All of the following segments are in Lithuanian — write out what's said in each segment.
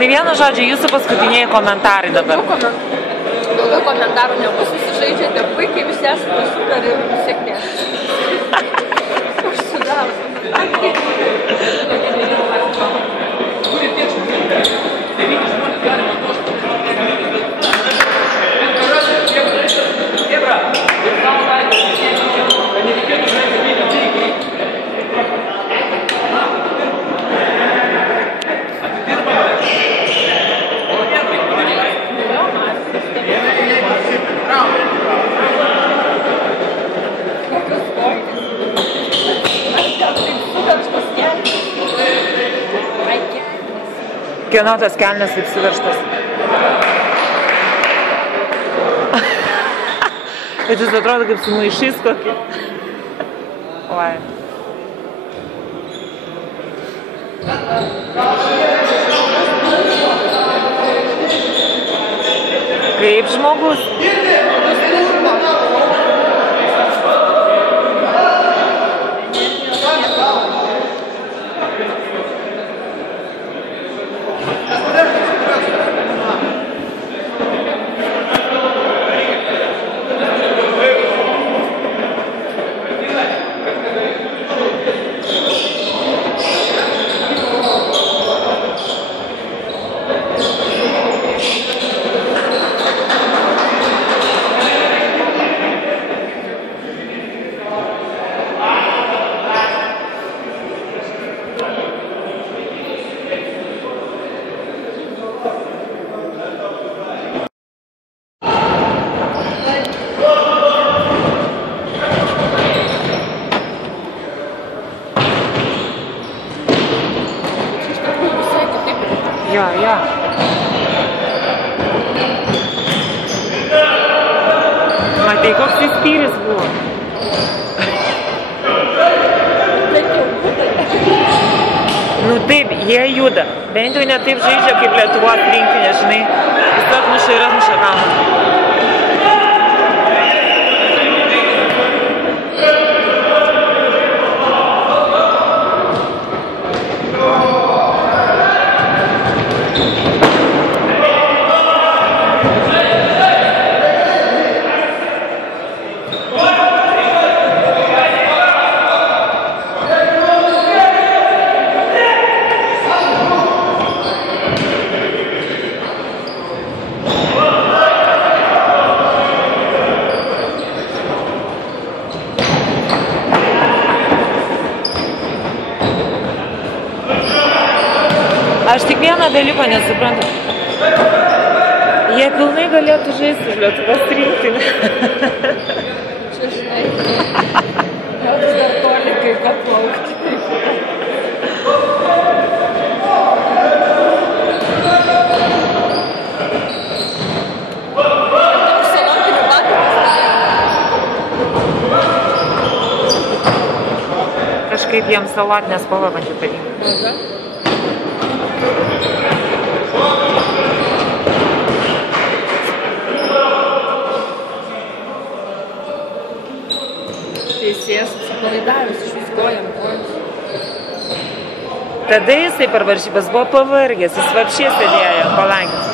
Tai vienu žodžiu, jūsų paskutiniai komentarai dabar. Daugiau komentarų nebus, visi žaidžiate puikiai, visi esate super ir sėkmės. Užsidaro. Kieno tas kelnes kaip suverštas? Bet jis atrodo kaip sumaišys kokį. Oi. Kaip žmogus? Jo. Matai, koks jis spyris buvo. Nu taip, jie juda. Bent jau ne taip žaidžia kaip Lietuvos rinktinė, žinai. Tiesiog muša ir atmuša kamuolį. Aš tik vieną dalyką nesuprantu. Jie pilnai galėtų žaisti už Lietuvos rinktinę. Čia žinai. Jau dar toli kaip atplaukti. Kažkaip jiems salatinės spalva bandžiu parinti. Teisėjas atsipalaidavęs iš viskojam kojus. Tada jisai per varžybas buvo pavargęs, jis vapšė sėdėjo palangęs.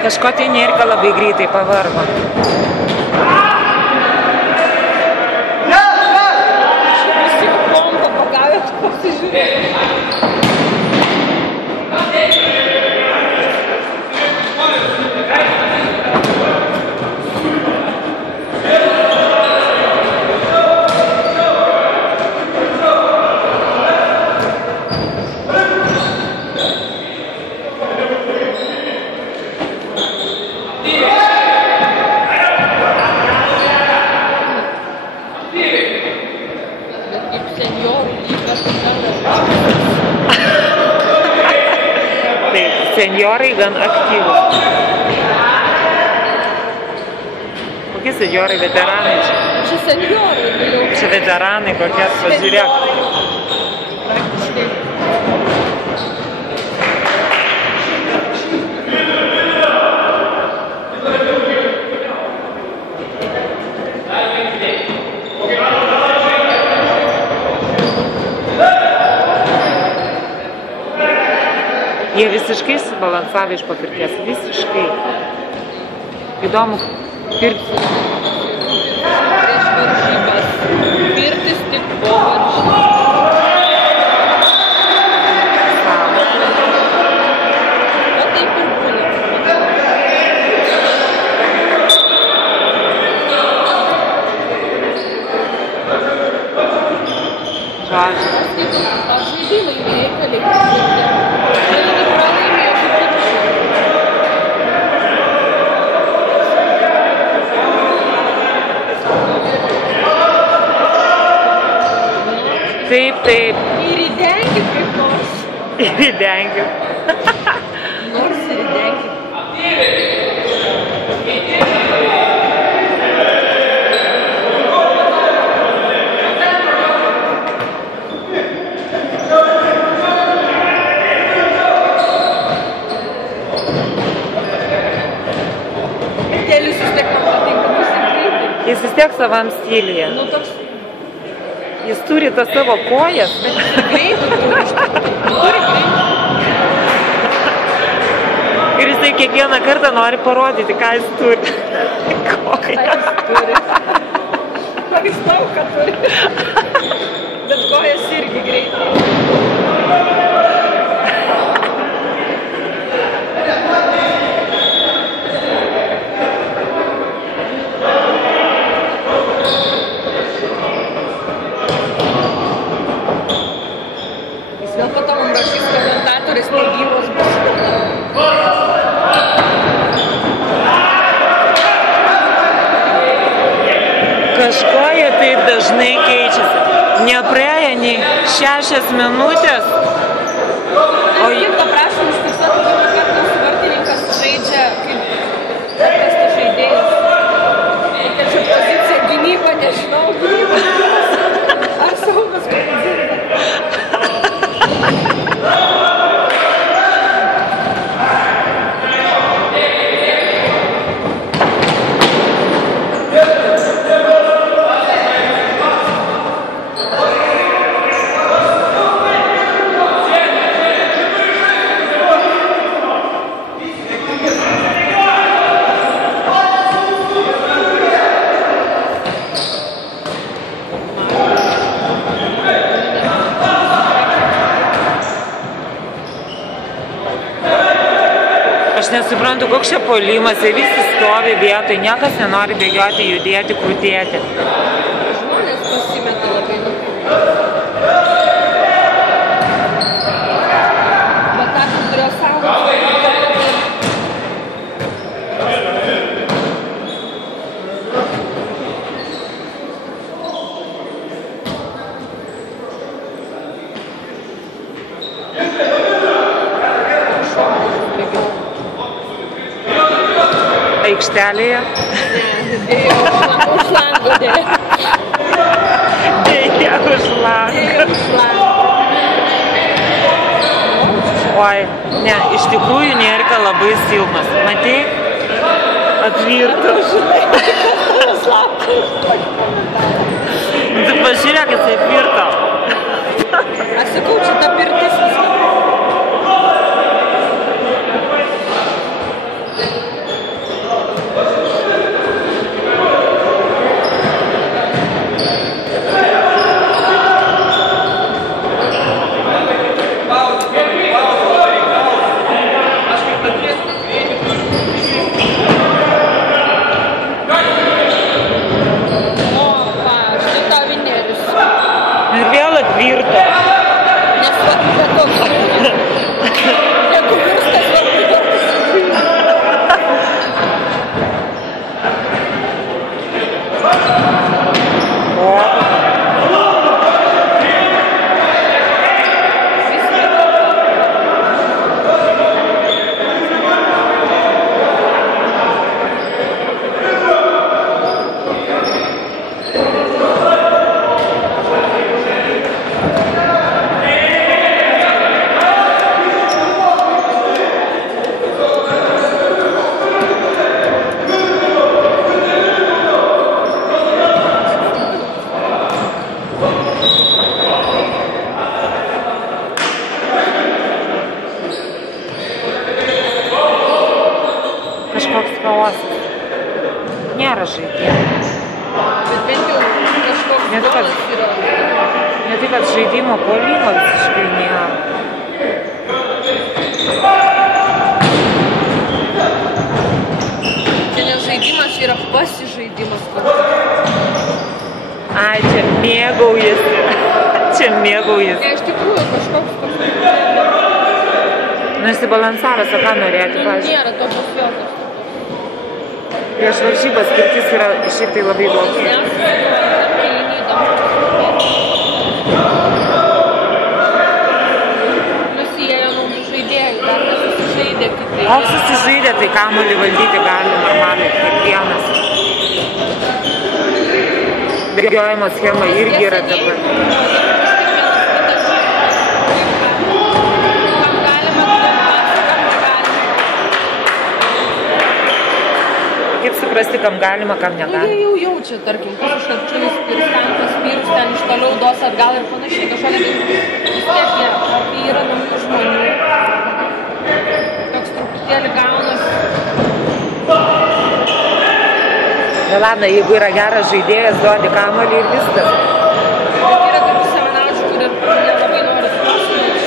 Kažko tai Nerka labai greitai pavargo. Visi kompą pagavęs pasižiūrėti. Senjorai gan aktyvūs. Kokie senjorai, veteranai čia. Čia senjorai jau. Čia veteranai kokie, pažiūrėk. Praktiškai. Jie visiškai subalansavę iš papirties, visiškai. Įdomu, pirtis. Prieš varžybas. Pirtis tik po varžybas. O taip ir būna. Žodžiu. O žaidimai nereikalingi. Taip, taip. Ir įdenkit kaip nors. Ir įdenkit. Nors ir įdenkit. Telis vis tiek man patinka nusikreipti. Jis vis tiek savam stylyje. Nu toks Jis turi tą savo kojas. greitai turi iš tikrųjų. Turi greitai. Ir jisai kiekvieną kartą nori parodyti, ką jis turi. Ką jis turi. Jis daug ką turi. Bet kojas irgi greitai. Gal po to mums rašys komentatorius negyvas bus. Kažko jie taip dažnai keičiasi. Nepraėjo nei 6 minutės. O jį paprašom užfiksuoti, kaip kartais vartininkas žaidžia kaip paprastas žaidėjas. Kokia čia pozicija, gynyba, nežinau, gynyba. Ar saugas pozicija? Aš nesuprantu, koks čia puolimas, jie visi stovi vietoj, niekas nenori bėgioti, judėti, krūtėti. Žmonės pasimeta labai nukreipti. Bet aš turėjau savo. Aikštelėje. Dėjo už lango, dėjo. Dėjo už lango. Dėjo už lango. Oi, ne, iš tikrųjų Nerika labai silpnas. Matei? Atvirta. Tu pažiūrėk, jisai atvirta. Aš sakau, čia ta pirtis viskas. Ir vėl atvirta. Nes vat chaosas. Nėra žaidimų. Bet bent jau kažkoks golas yra. Ne tai, kad žaidimo puolimo visiškai nėra. Čia ne žaidimas, yra pasižaidimas. Ai, čia mėgaujasi. Čia mėgaujasi. Ne, iš tikrųjų kažkoks Nu, išsibalansavęs, o ką norėti, pavyzdžiui. Nėra tokios jokios. Prieš varžybas skirtis yra šiaip tai labai blogai. Nusijėjo naujų žaidėjų, dar nesusižaidė kitaip. O susižaidė, tai kamuolį valdyti gali normaliai, kiekvienas. Bėgiojimo schema irgi yra dabar. Kaip suprasti, kam galima, kam negalima? Jie jau jaučia, tarkim, kas iš arčiau įspirs, ten paspirs, ten iš toliau dos atgal ir panašiai. Kažkokia vis tiek jie, kai yra naujų žmonių. Toks truputėlį gaunas. Ladna, jeigu yra geras žaidėjas, duodi kamuolį ir viskas. Bet yra tokių savanaudžių, kurie nelabai nori supasinti.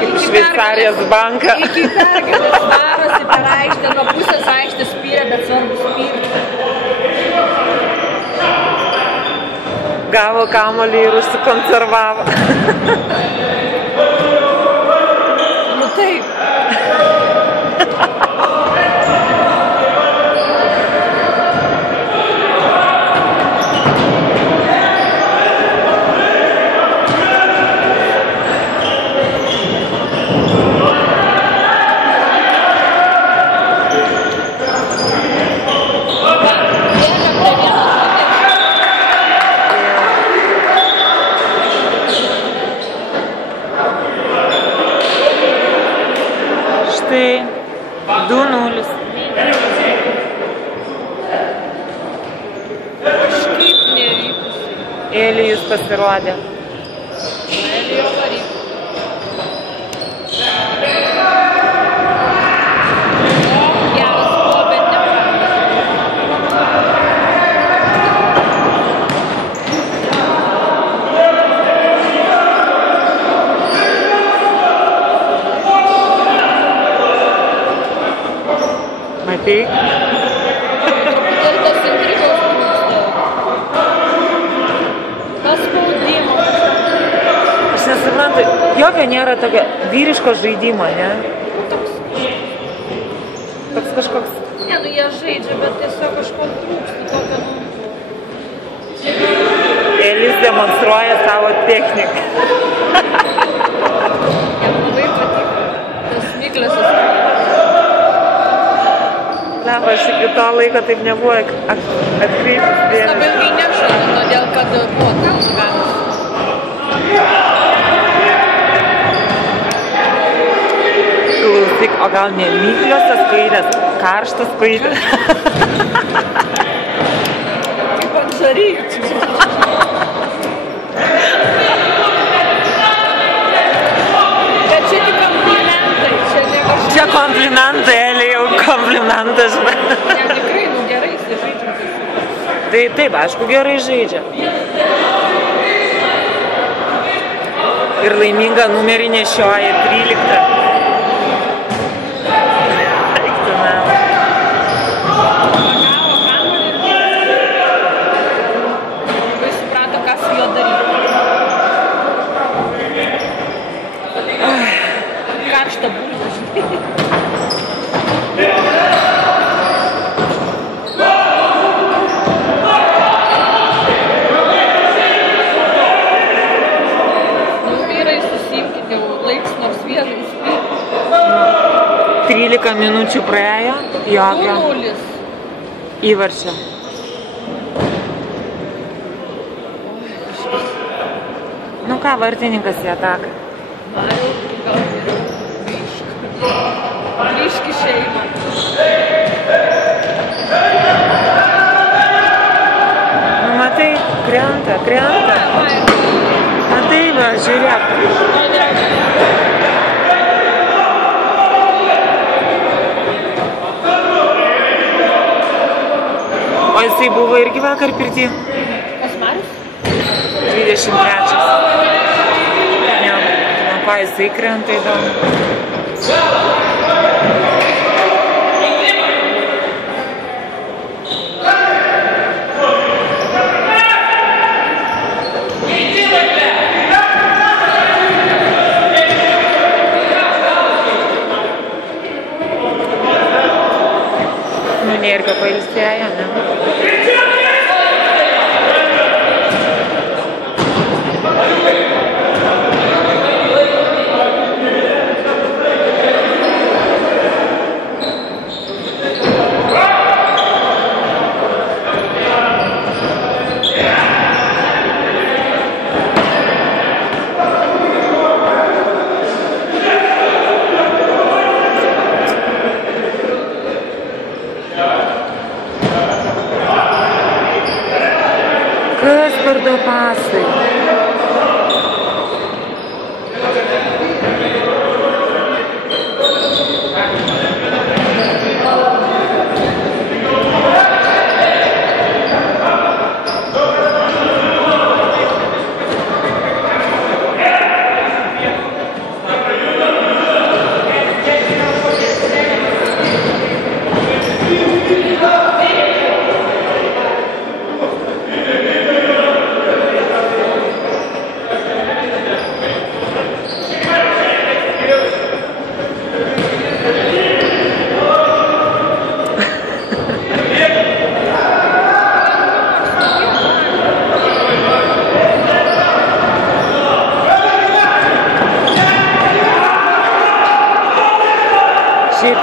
Kaip Šveicarijos banką. Iki pergalės varosi per aikštę, nuo pusės aikštės spyrė, bet svarbu spyrti. Gavo kamuolį ir užsikonservavo. Nu taip. Štai 2-0. Kažkaip nevykusi. Elijus pasirodė. Elijo varyk. Geras buvo, bet Matai? ir tos intrigos trūksta. Tas spaudimo. Aš nesuprantu, jokio nėra tokio vyriško žaidimo, ne? Toks kažkoks. Ne, nu jie žaidžia, bet tiesiog kažko trūksta. Tokio, nu... Elis demonstruoja savo techniką. Jam labai patiko. Tas Niklesas. Laba, aš iki to laiko taip nebuvo atkreiptis dėmesį. Labai ilgai nežaidė, todėl kad buvo kampų gamas. Klausyk, o gal ne mikliosios skaidės, karštas skaidės? Kaip ant žaryčių. Bet čia tik komplimentai, čia ne kažkas. Čia komplimentai, Eli, jau komplimentas. Ne, tikrai, nu gerai, jis žaidžia. Tai taip, aišku, gerai žaidžia. Ir laimingą numerį nešioja 13. Eiktume. Pagavo kamuolį ir labai suprato, ką su juo daryti. Karštą bulvę, žinai. Nu, vyrai, susimkit jau, laiks nors vieną įspėti. 13 minučių praėjo, jokio 2-0. įvarčio. Nu ką, vartininkas į ataką. Mariau, gal geriau grįžk. Grįžk į šeimą. Nu matai, krenta. Matai, va, žiūrėk. O jisai buvo irgi vakar pirty? Kas Marius? 23. Ne, nuo ką jisai krenta įdomu. Nu, nėra ką pailsėja, ne? Kas per du pasai?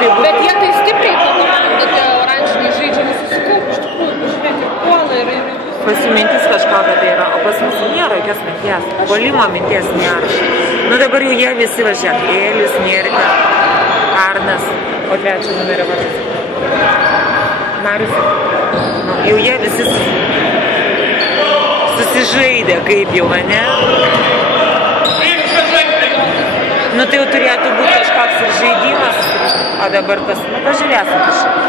Bet jie tai stipriai po komandą, tie oranžiniai žaidžia, nesusikaupia, iš tikrųjų, pažiūrėkit, puola ir... Pasimintis kažkokia tai yra, o pas mūsų nėra jokios minties, puolimo minties nėra. Nu dabar jau jie visi važiuoja, Ėlis, Nėrika, Arnas, o trečio numerio vardas. Marius. Nu, jau jie visi susižaidė kaip jau, ne? Nu tai jau turėtų būti kažkoks ir žaidimas, o dabar tas, nu pažiūrėsim kažkaip.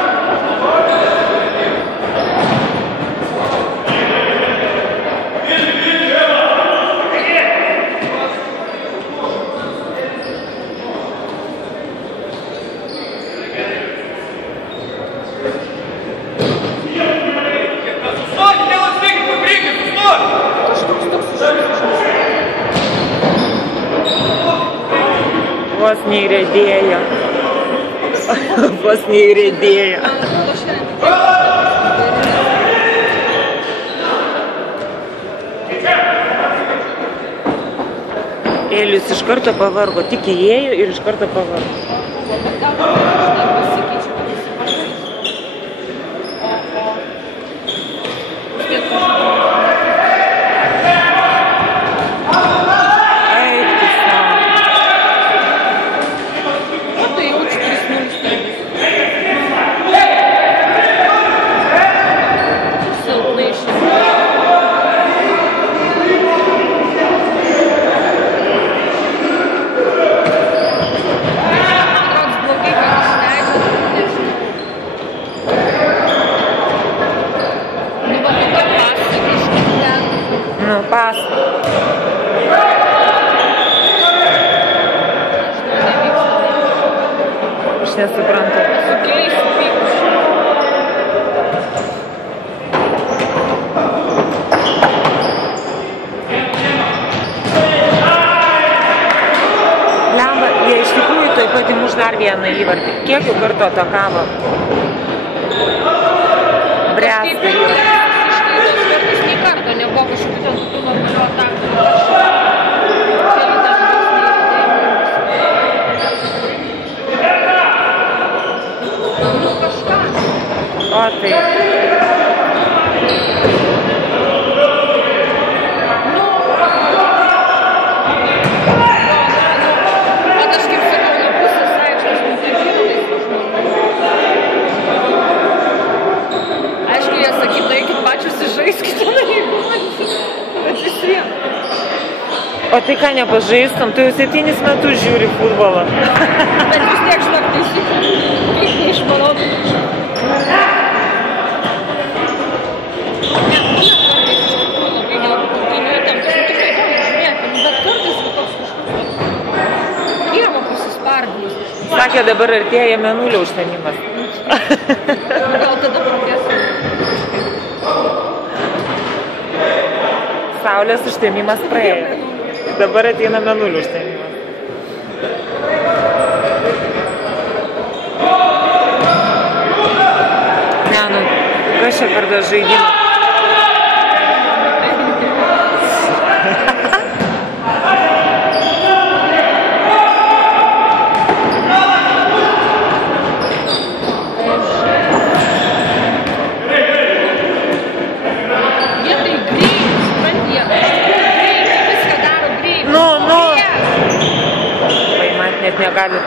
Vos neįrėdėjo. Vos neįrėdėjo. Ėlis iš karto pavargo, tik įėjo ir iš karto pavargo. Pas. Aš nesuprantu. Lemba, jie iš tikrųjų tuoj pat įmuš dar vieną įvartį. Kiek jau kartų atakavo? Bręsta įvartį. Nei karto nebuvo kažkokių ten tų normalių atakų. Nu kažką. O taip. Bet aš kaip sakau, nuo pusės aikštės aišku, jie sakytų, eikit pačius įžaiskite. O tai ką nepažaistam, tu jau 7 metus žiūri futbolą. Bet vis tiek žinok taisyklių, kaip neišmanau. reiškia dabar artėja mėnulio užtemimas. Gal tada pradėsiu. Saulės užtemimas praėjo. Dabar ateina mėnulio užtemimas. Ne, nu, kas čia per daug žaidimas? Net negali.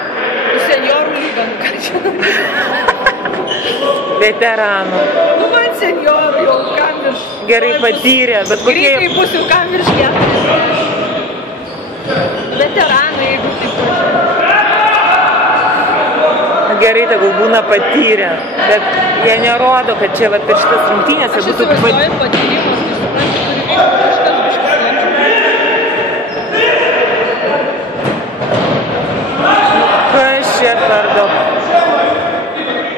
Seniorų lygą, ką čia? Veteranų. Nu, man seniorų jau kam virš. Gerai patyrė, bet kokie... Greitai bus jau kam virš 40. Veteranai, jeigu taip pažiūrė. Gerai, tegul būna patyrę, bet jie nerodo, kad čia per šitas rungtynėse būtų... Aš įsivaizduoju patyrimus, tai suprantu, turi vykti kažkas biškas slėpčiau. Kas čia per daug?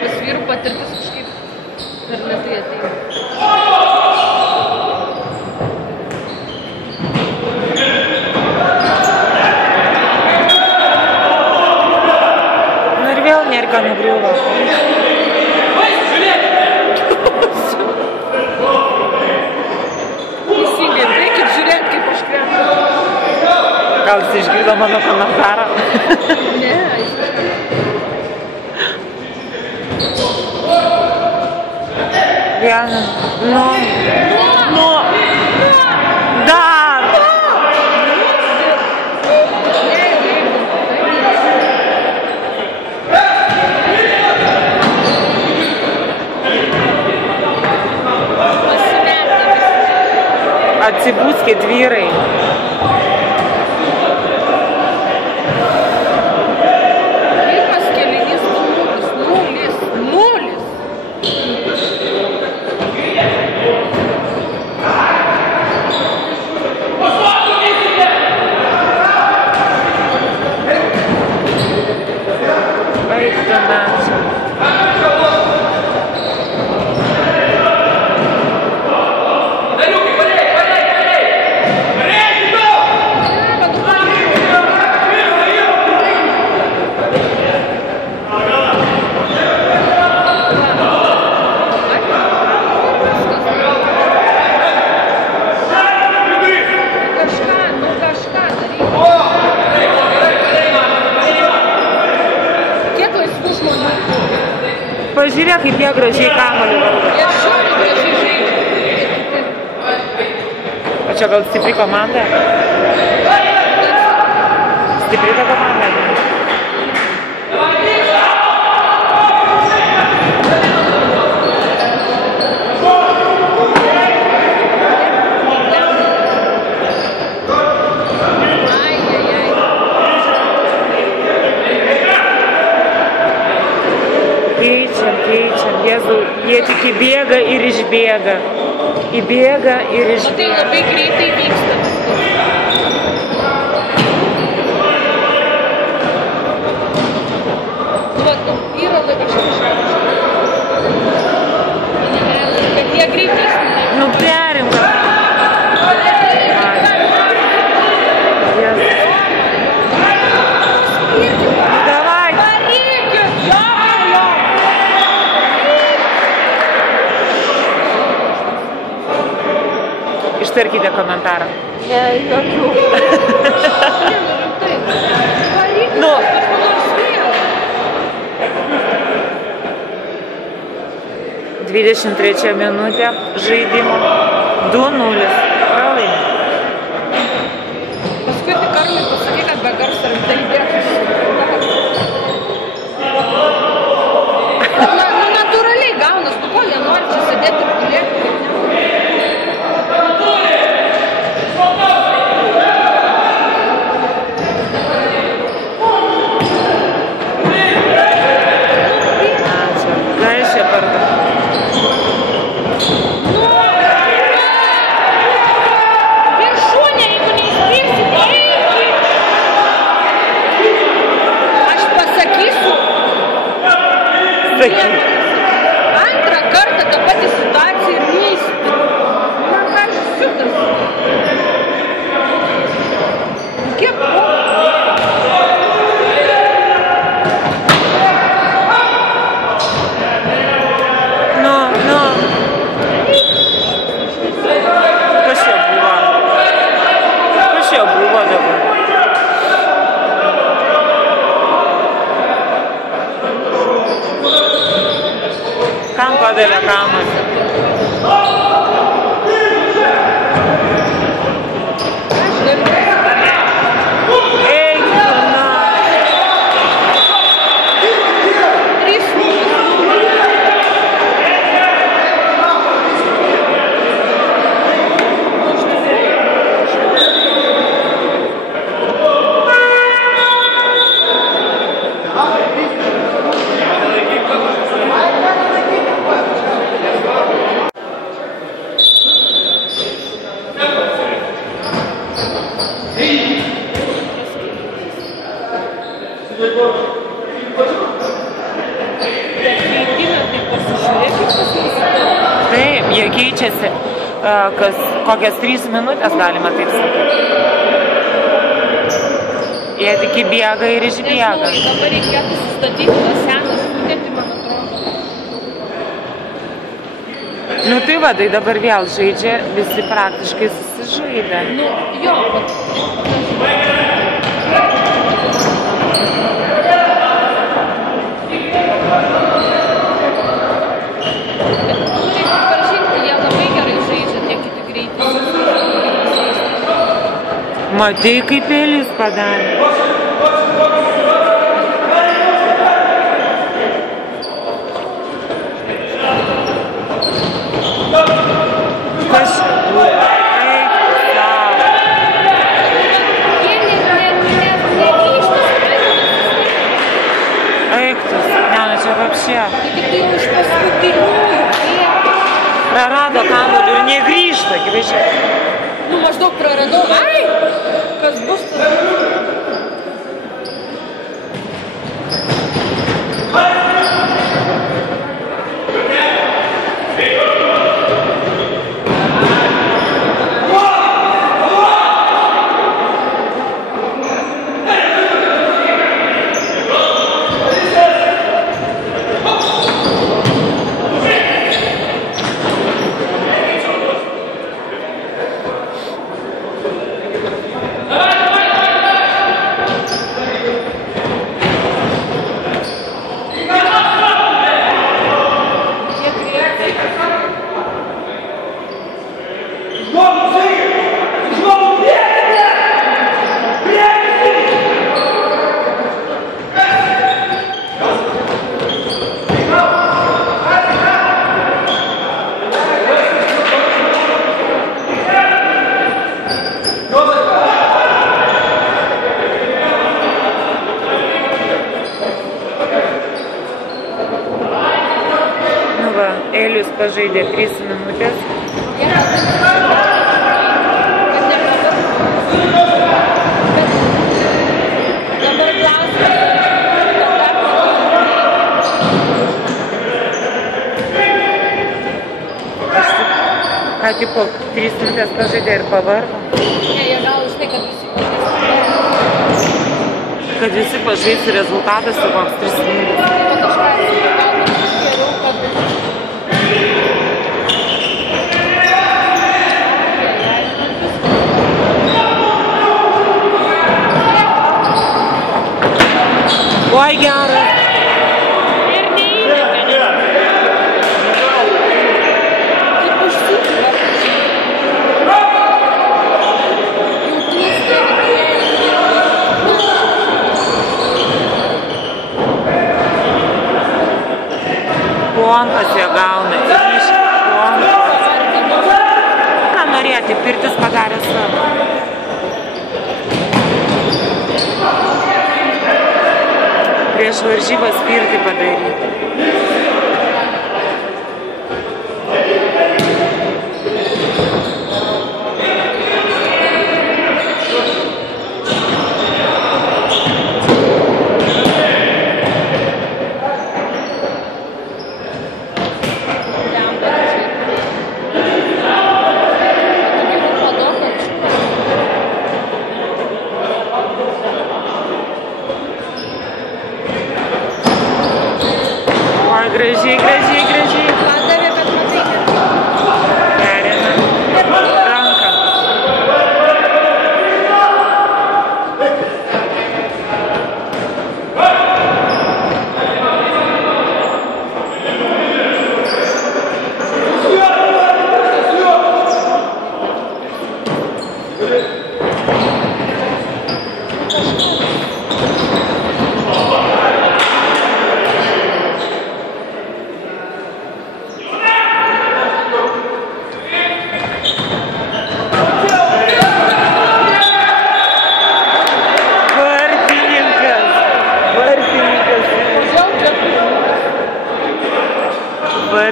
Pas vyrų patirtis kažkaip per lėtai ateina. Nu ir vėl Nerka nugriuvo. Teisingai, reikit žiūrėti, kaip aš kremu. Gal jis išgirdo mano komentarą? Ne, jis kažką. Diana, nu, dar! Atsibūskit, vyrai. Pažiūrėk, kaip jie gražiai kamuolį valdo. Jie šalia gražiai žaidžia. O čia gal stipri komanda? Stipri ta komanda? Keičiam, Jėzau, jie tik įbėga ir išbėga. Įbėga ir išbėga. O tai labai greitai vyksta. Nu, yra labai kažkas. Kad jie greitesni. Nu, perim, kad... Ištarkite komentarą. Ne, jokių. Nu. 23 minutė žaidimo. 2-0. Pralaimė. Paskui tik Karlui pasakyk, kad be garso rimtai dėkis. Nu, natūraliai gaunas. Nu, ko jie nori čia sėdėti ir gulėti? kam padavė kamuolį. Taip, jie keičiasi, kokias 3 minutės galima taip sakyti. Jie tik įbėga ir išbėga. Nežinau, dabar reikėtų sustatyti tą seną sudėtį, man atrodo. Nu tai va, tai dabar vėl žaidžia, visi praktiškai susižaidė. Nu, jo, bet... Matei, kaip Elis padarė. Kas čia buvo? Eik tu sau. Eik tu, ne, nu čia vapšė. Tai tik jau iš paskutiniųjų. Prarado kamuolį ir negrįžta, akivaizdžiai. Nu, maždaug praradau. Ai! Kas bus tada? Elis pažaidė 3 minutės. Ką tipo 3 minutės pažaidė ir pavargo? Ne, jie gal už tai, kad visi pažais rezultatas ir koks 3 minutės. Oi, geras. Ir neįveikia. Kaip užsikina. Pompas jie gauna. Pompas. Ką norėti, pirtis padarė savo. Prieš varžybas pirtį padaryti.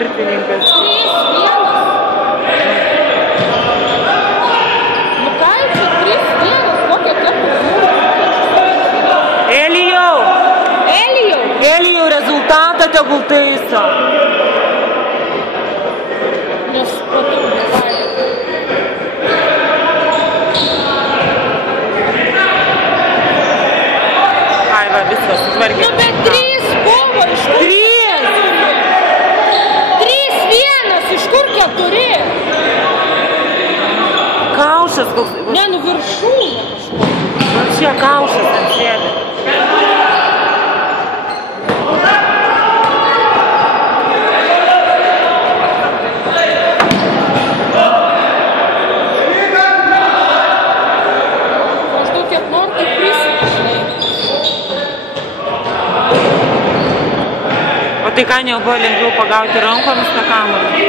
vartininkas. 3-1. Nu ką čia 3-1, kokia tokia? Elijau rezultatą tegul taiso. Nesupratau, ką. Ai, va, viskas, sutvarkė. Nu, bet 3 buvo, iš kur? 3-1, iš kur 4? Kaušas koks. Ne, nu viršūnė kažkur. Va čia kaušas ten sėdi. Maždaug kiek nori, tai prisišinai. O tai ką, nebuvo lengviau pagauti rankomis tą kamuolį?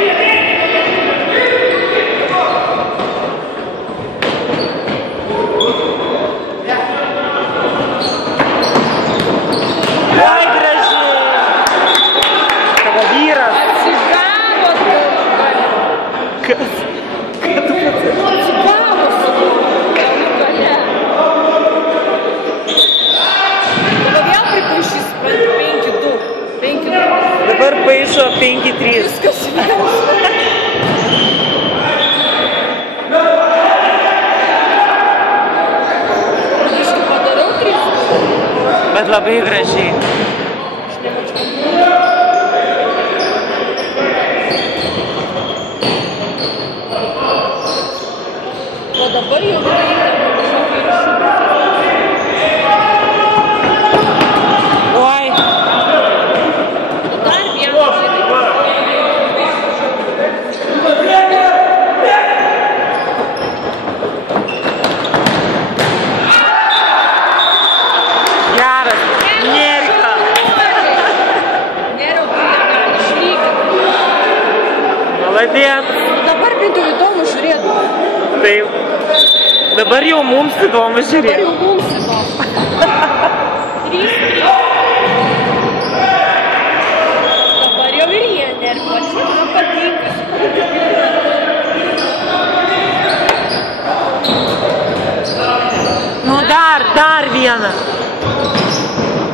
Oi, graži! Tavo vyras. Atsigavo galų gale. Kas? Atsigavo savo galų gale. Dabar vėl pripaišys 5-2. 5-2. Dabar paišo 5-3. Viskas vėl. Biškį padariau 3-2. Bet labai gražiai. Aš nemačiau. O dabar jau Oi. dar vieną Geras. Nerika. Nėra, kur jie gali išlyginti. Maladėt. Dabar bent jau įdomu žiūrėti. Taip. Dabar jau mums įdomu Dabar žiūrėti. jau mums įdomu. 3-3. Dabar jau ir jie nervuosi. Man patinka. Nu dar vieną.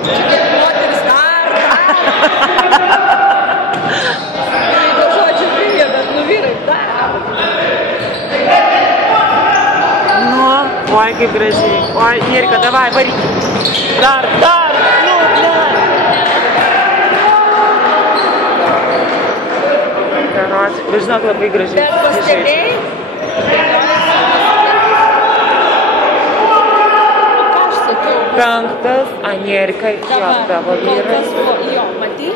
Čia moteris dar. Jeigu žodžiu prie, bet nu vyrai dar. Nu, oi, kaip gražiai. Oi, Nerika, davai, varyk. Dar. Nu, ne. Karoči, bet žinok, labai gražiai. Bet pastebėjai? Ką aš sakiau? 5, a Nerika, jo, tavo kol vyras. kas buvo, jo, matai?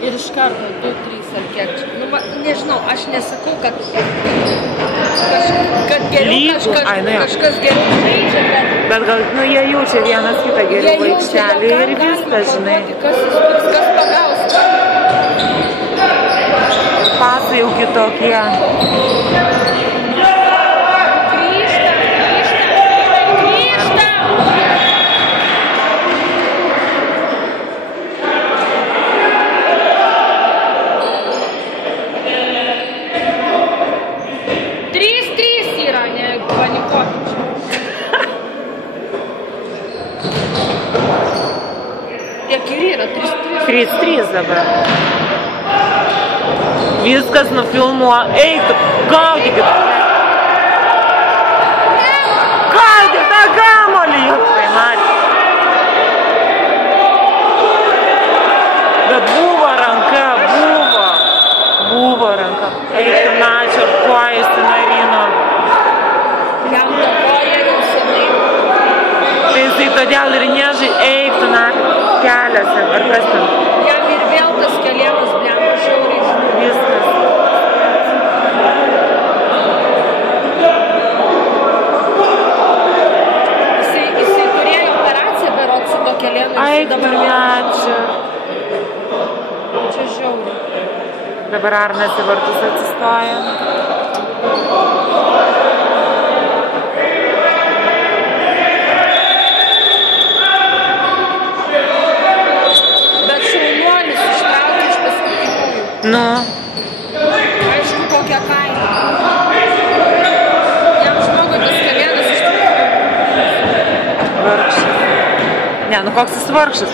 Ir iš karto 2-3 ar kiek čia. Nu, nežinau, aš nesakau, kad geriau Lygų, ai, nu jo. kažkas geriau žaidžia, Bet gal, nu, jie jaučia vienas kitą geriau aikštelį ir viskas, žinai. Kas pagaus? Pasai jau kitokie. Grįžtam! 3-3 yra, ne panikuokit. Tiek ir yra 3-3. 3-3 dabar. Viskas nufilmuo. Eik, gaudykit. Gaudyk tą kamuolį. Tai matė. Bet buvo ranka, buvo ranka. Eik, tu načio, kojas tu narino. Jam dakoja jau senai. Tai jisai todėl ir nežai, eik, tu načio, kelias ar kas ten. Jam ir vėl tas keliemas blemba žiauriai žinai. Viskas. Jisai turėjo operaciją berods su to kelienu. Ai, dabar čia. Čia žiauriai. Dabar Arnas į vartus atsistoja. Bet šaunuolis ištraukė iš paskutiniųjų. Nu. Aišku, kokia kaina. Jam žmogui viską vienas iš tikrųjų. Vargšas. Ne, nu koks jis vargšas.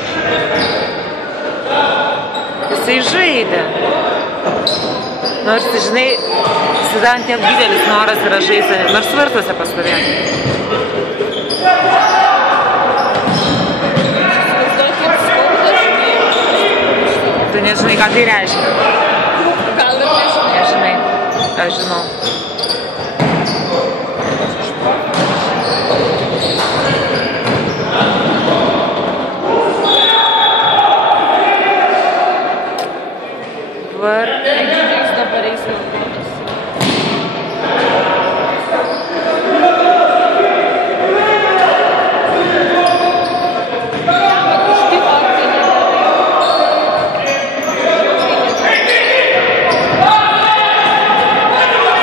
Jisai žaidė. Nors, žinai, Zidane tiek didelis noras yra žaisti, nors vartuose pastovėti. Tu nežinai, ką tai reiškia. Gal ir nežinai. Nežinai. Aš žinau. Jis dabar eis naudotis.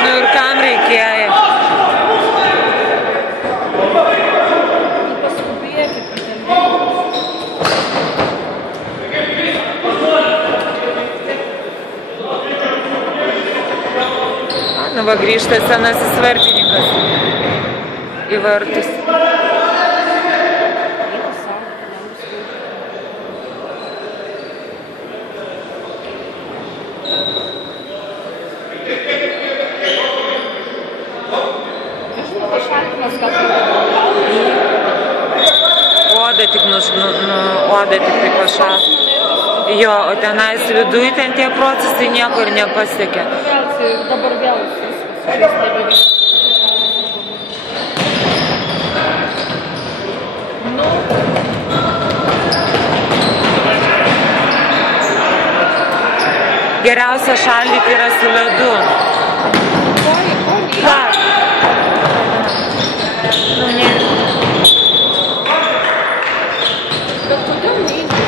Nu ir kam reikėjo? Paskubėkit. Nu va, grįžta senasis vartininkas į vartus. Oda tik tai pašal. Jo, o tenais viduj ten tie procesai nieko ir nepasiekė. Dabar vėl viskas. Geriausia šaldyti yra su ledu. Ką? Nu, ne. Bet kodėl neįdė?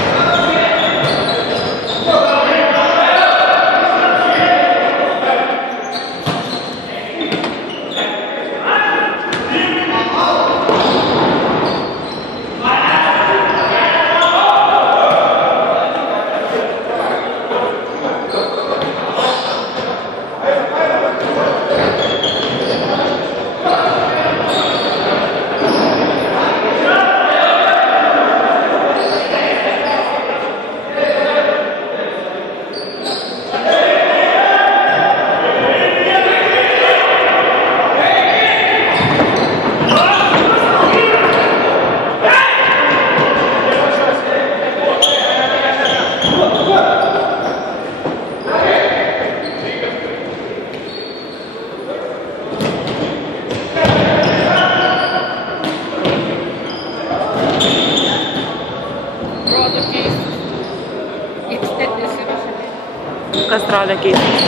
Kas atrodo keistas?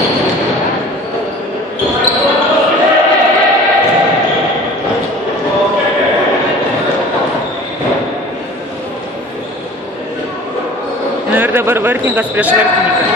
Nu ir dabar vartininkas prieš vartininką.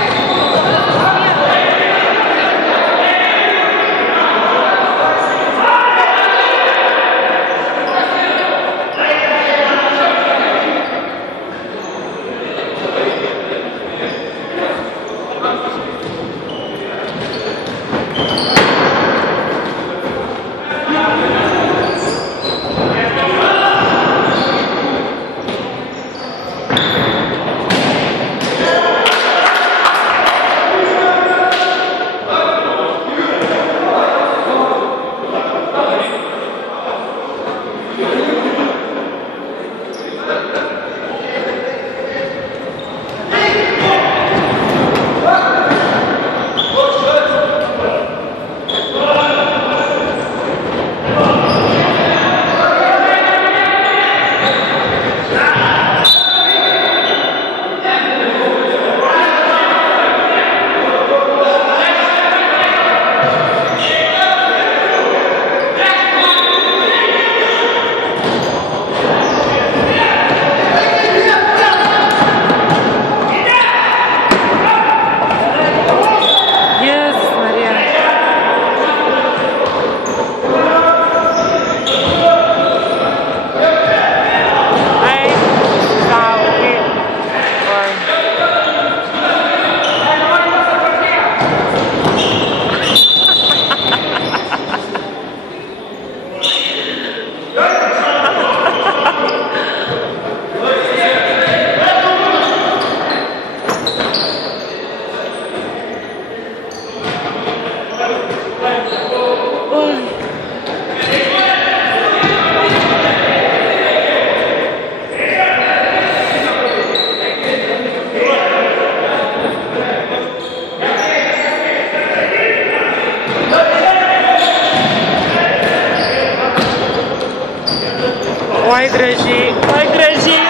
Oi gražiai, oi gražiai.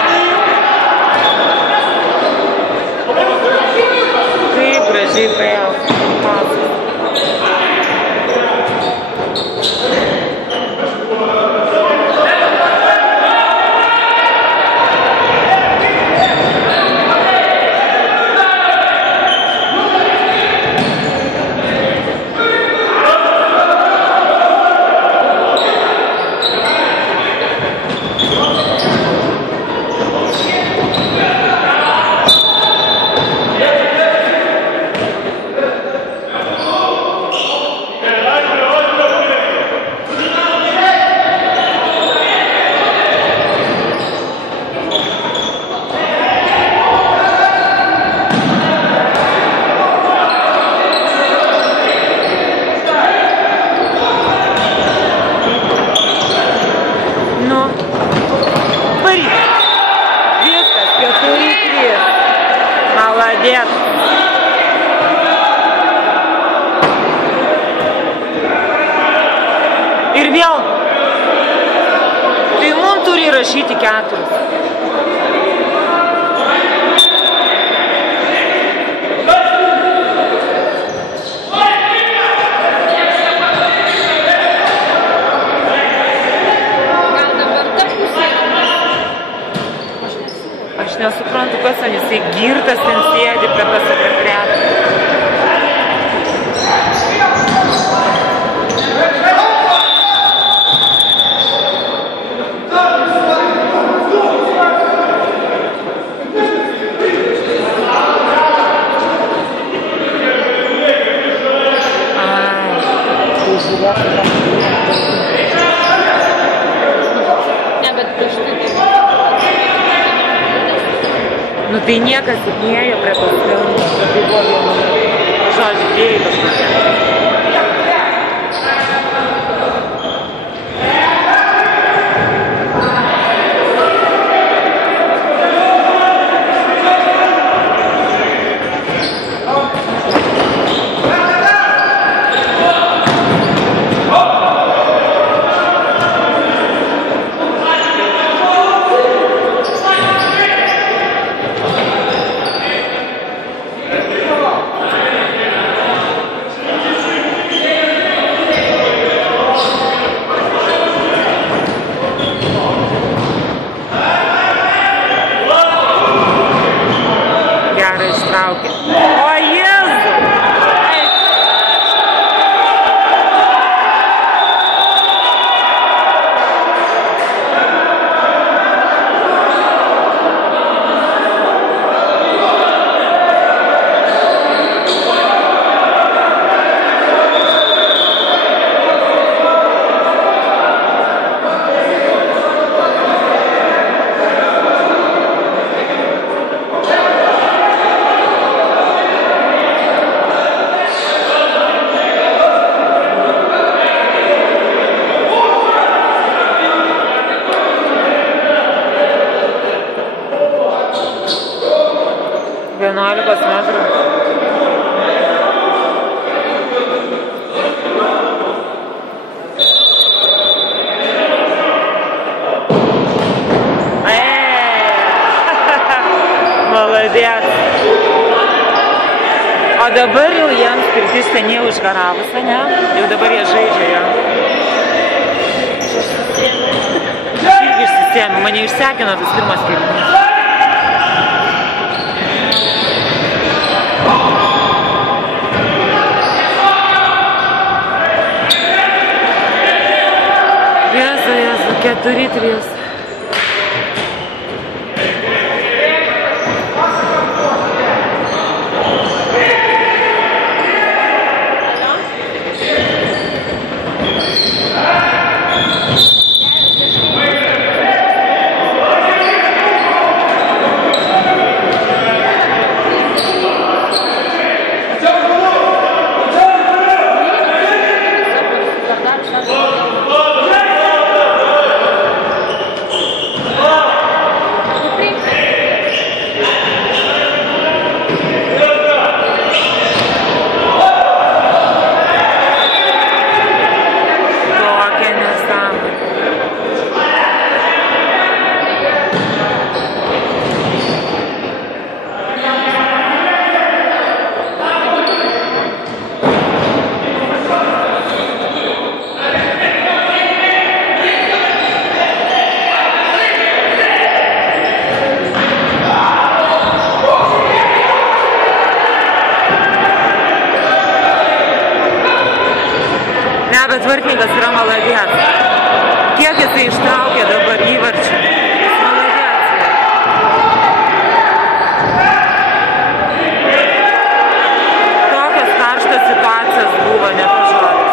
Kaip gražiai paėjo. Ir vėl, tai mums turi rašyti 4. Aš nesuprantu, kas ten, jisai girtas ten sėdi prie tas sekretariato. Nu tai niekas įėjo prie tos filmų, tai buvo vienu žodžiu dėjai kažkokia. O Jėzu! Молодец. O dabar jau jiems pirtis seniai užgaravus, ne? Jau dabar jie žaidžia, jo. Aš irgi išsisėmiu, mane išsekino tas pirmas kėlimas. Jėzu, 4-3. Ne, bet vartininkas yra maladės. Kiek jisai ištraukė dabar įvarčių? Tokios karštos situacijos buvo, ne tas žodis.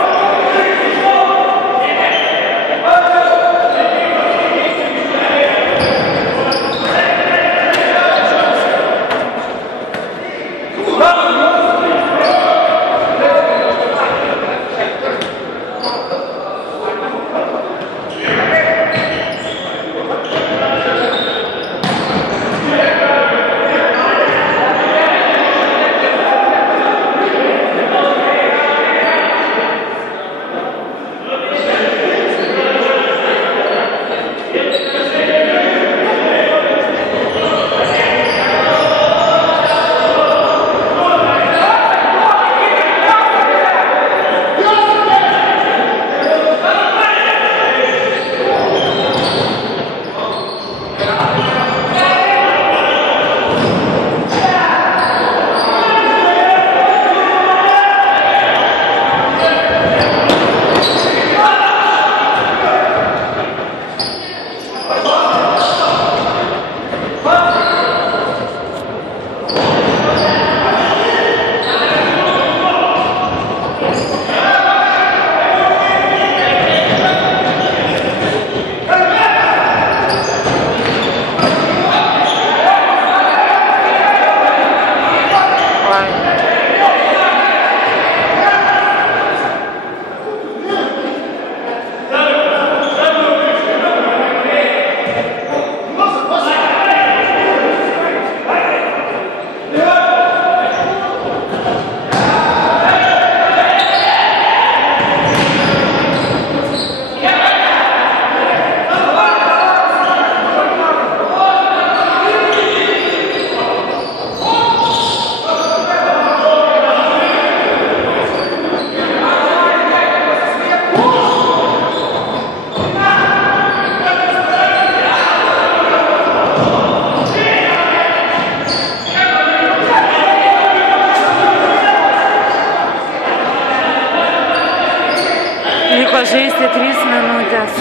Žaisti 3 minutės.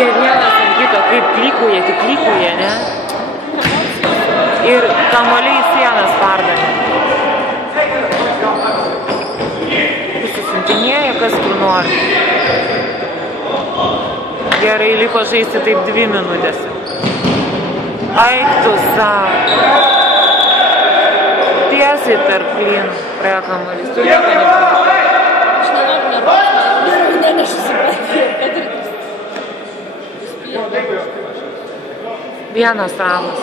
Jie vienas ant kito kaip klykuoja, tik klykuoja, ne? Ir kamuoliai sienas pardami. Susisintinėja, kas kur nori. Gerai, liko žaisti taip 2 minutės. Eik tu savo. Tiesiai tarp lynų praėjo kamuolys. Tu nieko nepamatė. Aš nenoriu nepamatyti. Nenešu supratyti, kad ir vienas ramas.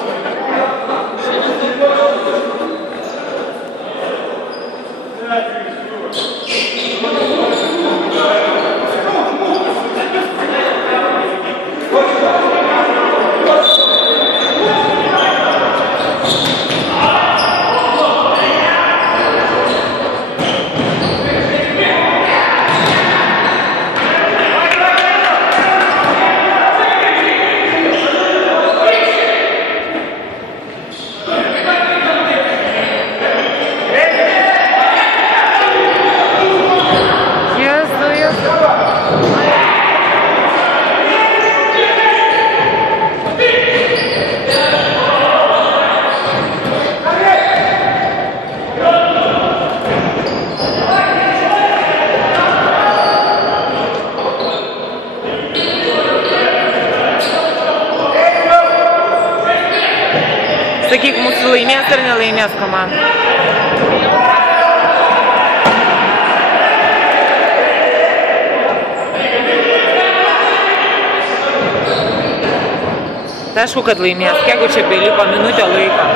Sakyk, mūsų laimės ar nelaimės komanda? Tai aišku, kad laimės. Kiek čia beliko minutę laiko?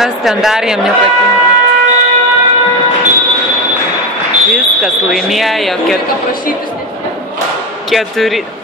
Kas ten dar jam nepatinka? Viskas laimėjo 4.